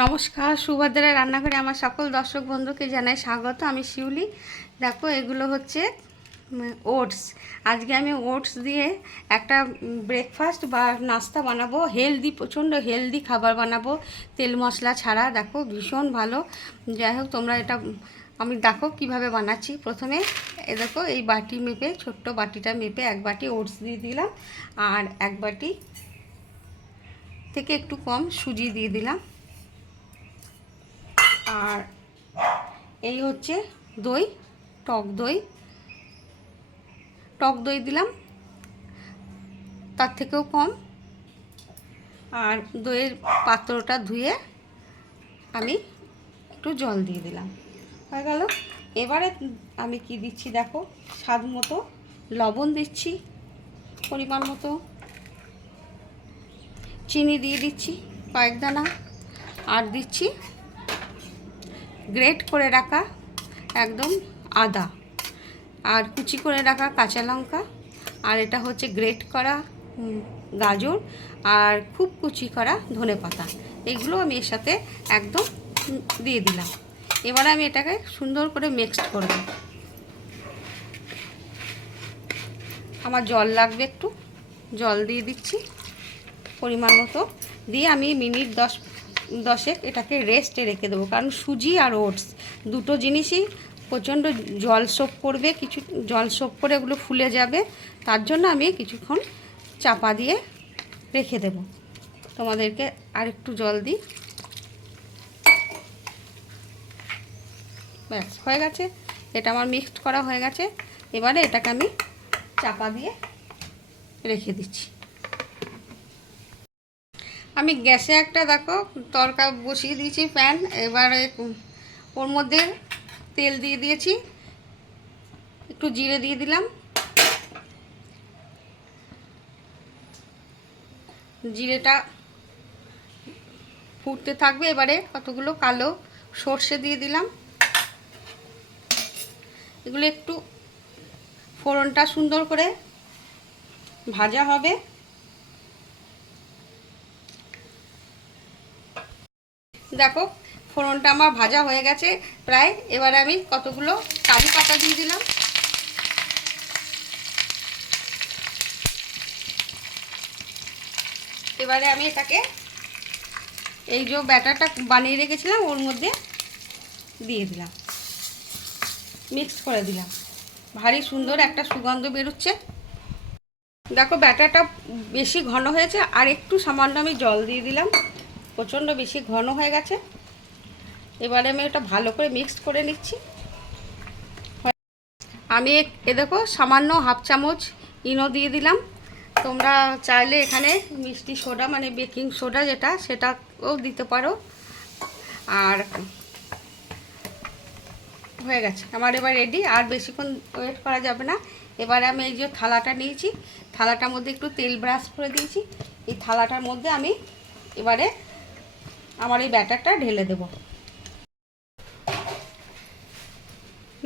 নমস্কার সুভদ্রা রান্নাঘরে আমার সকল দর্শক বন্ধুকে জানাই স্বাগত। আমি শিউলি। দেখো, এগুলো হচ্ছে ওটস। আজকে আমি ওটস দিয়ে একটা ব্রেকফাস্ট বা নাস্তা বানাবো। হেলদি, প্রচণ্ড হেলদি খাবার বানাবো। তেল মশলা ছাড়া। দেখো, ভীষণ ভালো। যাই হোক, তোমরা এটা, আমি দেখো কীভাবে বানাচ্ছি। প্রথমে, এ দেখো, এই বাটি মেপে, ছোট্ট বাটিটা মেপে এক বাটি ওটস দিয়ে দিলাম। আর এক বাটি থেকে একটু কম সুজি দিয়ে দিলাম। আর এই হচ্ছে দই, টক দই। টক দই দিলাম, তার থেকেও কম। আর দইয়ের পাত্রটা ধুয়ে আমি একটু জল দিয়ে দিলাম। হয়ে গেল। এবারে আমি কি দিচ্ছি দেখো, স্বাদ মতো লবণ দিচ্ছি, পরিমাণ মতো। চিনি দিয়ে দিচ্ছি কয়েক দানা। আর দিচ্ছি গ্রেট করে রাখা একদম আদা। আর কুচি করে রাখা কাঁচা লঙ্কা। আর এটা হচ্ছে গ্রেট করা গাজর। আর খুব কুচি করা ধনে পাতা। এগুলো আমি এর সাথে একদম দিয়ে দিলাম। এবারে আমি এটাকে সুন্দর করে মিক্সড করব। আমার জল লাগবে একটু। জল দিয়ে দিচ্ছি পরিমাণ মতো। দিয়ে আমি মিনিট দশ দশেক এটাকে রেস্টে রেখে দেবো। কারণ সুজি আর ওটস দুটো জিনিসই প্রচণ্ড জল সোপ করবে, কিছু জল সোপ করে ওগুলো ফুলে যাবে। তার জন্য আমি কিছুক্ষণ চাপা দিয়ে রেখে দেব। তোমাদেরকে আর একটু জল দিই। ব্যাস, হয়ে গেছে। এটা আমার মিক্সড করা হয়ে গেছে। এবারে এটাকে আমি চাপা দিয়ে রেখে দিচ্ছি। আমি গ্যাসে একটা দেখো, তরকা বসিয়ে দিয়েছি, প্যান। এবারে ওর মধ্যে তেল দিয়ে দিয়েছি, একটু জিরে দিয়ে দিলাম। জিরেটা ফুটতে থাকবে, এবারে কতগুলো কালো সর্ষে দিয়ে দিলাম। এগুলো একটু ফোড়নটা সুন্দর করে ভাজা হবে। দেখো, ফোড়নটা আমার ভাজা হয়ে গেছে প্রায়। এবারে আমি কতগুলো কারি পাতা দিয়ে দিলাম। এবারে আমি এটাকে এই যে ব্যাটারটা বানিয়ে রেখেছিলাম, ওর মধ্যে দিয়ে দিলাম। মিক্স করে দিলাম। ভারী সুন্দর একটা সুগন্ধ বেরোচ্ছে। দেখো, ব্যাটারটা বেশি ঘন হয়েছে, আর একটু সামান্য আমি জল দিয়ে দিলাম। প্রচণ্ড বেশি ঘন হয়ে গেছে। এবারে আমি এটা ভালো করে মিক্সড করে নিচ্ছি। আমি এ দেখো সামান্য হাফ চামচ ইনো দিয়ে দিলাম। তোমরা চাইলে এখানে মিষ্টি সোডা মানে বেকিং সোডা যেটা, সেটাও দিতে পারো। আর হয়ে গেছে। আমার এবার রেডি আর বেশিক্ষণ ওয়েট করা যাবে না। এবারে আমি এই যে থালাটা নিয়েছি। থালাটার মধ্যে একটু তেল ব্রাশ করে দিয়েছি। এই থালাটার মধ্যে আমি এবারে আমার এই ব্যাটারটা ঢেলে দেব।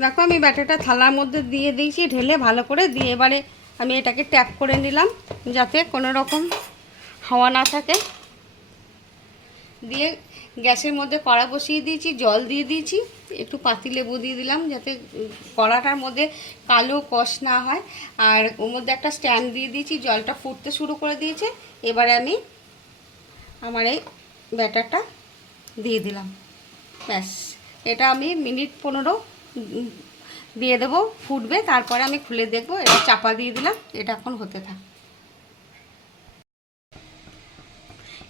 দেখো, আমি ব্যাটারটা থালার মধ্যে দিয়ে দিয়েছি, ঢেলে ভালো করে দিয়ে এবারে আমি এটাকে ট্যাপ করে নিলাম, যাতে কোনো রকম হাওয়া না থাকে। দিয়ে গ্যাসের মধ্যে কড়া বসিয়ে দিয়েছি, জল দিয়ে দিয়েছি, একটু পাতি লেবু দিয়ে দিলাম, যাতে কড়াটার মধ্যে কালো কষ না হয়। আর ওর মধ্যে একটা স্ট্যান্ড দিয়ে দিয়েছি, জলটা ফুটতে শুরু করে দিয়েছে। এবারে আমি আমার এই ব্যাটারটা দিয়ে দিলাম। ব্যাস, এটা আমি মিনিট পনেরো দিয়ে দেবো ফুটবে, তারপরে আমি খুলে দেখব এটা চাপা দিয়ে দিলাম, এটা এখন হতে থাক।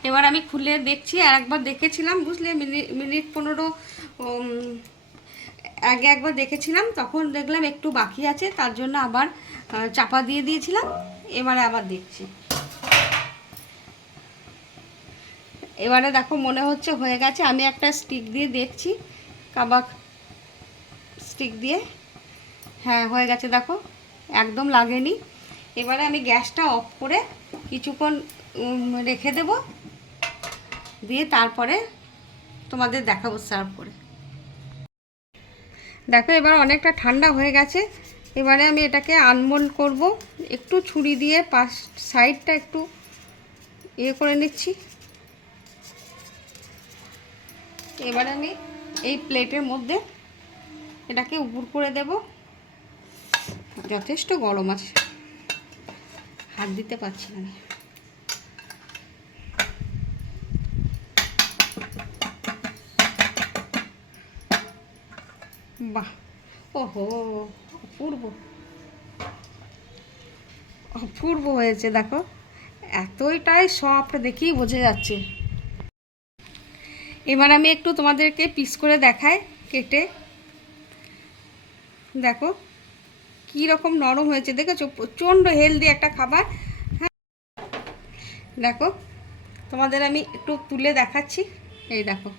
এবার আমি খুলে দেখছি, আর একবার দেখেছিলাম, বুঝলে? মিনিট পনেরো আগে একবার দেখেছিলাম, তখন দেখলাম একটু বাকি আছে, তার জন্য আবার চাপা দিয়ে দিয়েছিলাম, এবারে আবার দেখছি। এবারে দেখো মনে হচ্ছে হয়ে গেছে। আমি একটা স্টিক দিয়ে দেখছি। কাবাক স্টিক দিয়ে। হ্যাঁ হয়ে গেছে দেখো। একদম লাগেনি। এবারে আমি গ্যাসটা অফ করে কিছুক্ষণ রেখে দেব। দিয়ে তারপরে তোমাদের দেখাবো সার্ভ করে। দেখো, এবার অনেকটা ঠান্ডা হয়ে গেছে। এবারে আমি এটাকে আনমোল্ড করব। একটু ছুরি দিয়ে পাশ সাইডটা একটু ইয়ে করে নিচ্ছি। এবার আমি এই প্লেটের মধ্যে এটাকে উপর করে দেব। যথেষ্ট গরম আছে। হাত দিতে পারছি না। বাহ, ওহো, অপূর্ব। অপূর্ব হয়েছে, দেখো। এতটাই সফট দেখেই বোঝা যাচ্ছে। এবার আমি একটু তোমাদেরকে পিস করে দেখাই কেটে। দেখো, কি রকম নরম হয়েছে, দেখেছ? প্রচণ্ড হেলদি একটা খাবার। হ্যাঁ। দেখো, তোমাদের আমি একটু তুলে দেখাচ্ছি। এই দেখো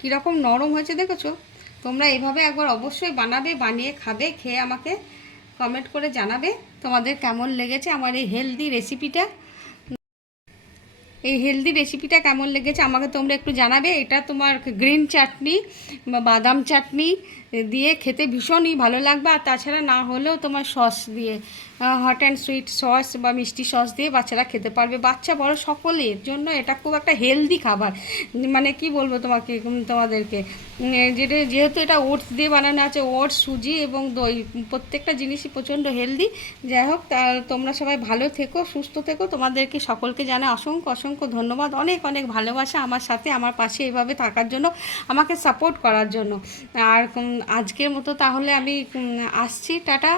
কীরকম নরম হয়েছে, দেখেছ? তোমরা এইভাবে একবার অবশ্যই বানাবে, বানিয়ে খাবে, খেয়ে আমাকে কমেন্ট করে জানাবে তোমাদের কেমন লেগেছে আমার এই হেলদি রেসিপিটা এই হেলদি রেসিপিটা কেমন লেগেছে আমাকে তোমরা একটু জানাবে। এটা তোমার গ্রিন চাটনি বাদাম চাটনি দিয়ে খেতে ভীষণই ভালো লাগবে। আর তাছাড়া না হলেও তোমার সস দিয়ে হট অ্যান্ড সুইট সস বা মিষ্টি সস দিয়ে বাচ্চারা খেতে পারবে। বাচ্চা বড় সকলের জন্য এটা খুব একটা হেলদি খাবার। মানে কি বলব তোমাকে তোমাদেরকে? যেটা, যেহেতু এটা ওটস দিয়ে বানানো আছে ওটস সুজি এবং দই, প্রত্যেকটা জিনিসই প্রচণ্ড হেলদি যাই হোক তোমরা সবাই ভালো থেকো, সুস্থ থেকো। তোমাদেরকে সকলকে জানা অসংখ্য অসংখ্য ধন্যবাদ। অনেক অনেক ভালোবাসা আমার সাথে, আমার পাশে এভাবে থাকার জন্য, আমাকে সাপোর্ট করার জন্য। আর আজকের মতো তাহলে আমি আসছি। টাটা।